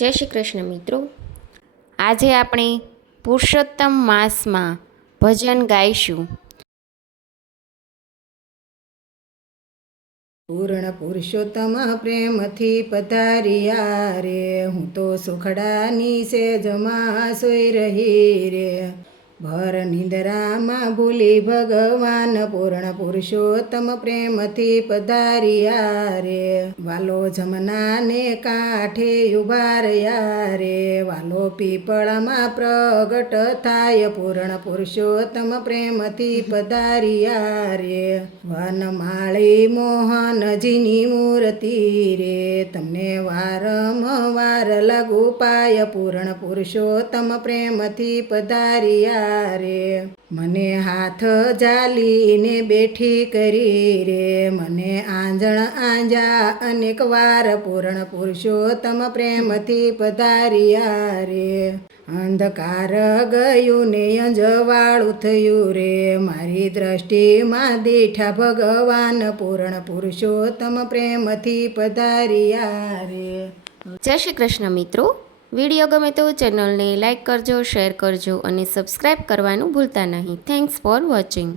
જય શ્રી કૃષ્ણ મિત્રો, આજે આપણે પુરુષોત્તમ માસમાં ભજન ગાઈશું. પૂર્ણ પુરુષોત્તમ પ્રેમથી પધાર્યા રે, હું તો સુખડાની સેજમાં સોઈ રહી રે. ભર નિંદરામાં ભૂલી ભગવાન પૂર્ણ પુરુષોત્તમ પ્રેમથી પધાર્યા રે. વાલો જમનાને કાંઠે ઉભા રહ્યા રે, વાલો પીપળામાં પ્રગટ થાય પૂર્ણ પુરુષોત્તમ પ્રેમથી પધાર્યા રે. વનમાળી મોહનજીની મૂર્તિ રે, તમને વારંવાર લાગુ પાય પૂર્ણ પુરુષોત્તમ પ્રેમથી પધાર્યા રે. મને હાથ જાલીને બેઠી કરી રે, મને આંજણ આંજા અનેક વાર પૂર્ણ પુરુષોત્તમ પ્રેમથી પધાર્યા રે. અંધકાર ગયું ને અંજવાળું થયું રે, મારી દ્રષ્ટિમાં દીઠા ભગવાન પૂર્ણ પુરુષોત્તમ પ્રેમથી પધાર્યા રે. જય શ્રી કૃષ્ણ મિત્રો, વિડીયો ગમે તો ચેનલને લાઈક કરજો, શેર કરજો અને સબસ્ક્રાઈબ કરવાનું ભૂલતા નહીં. Thanks for watching.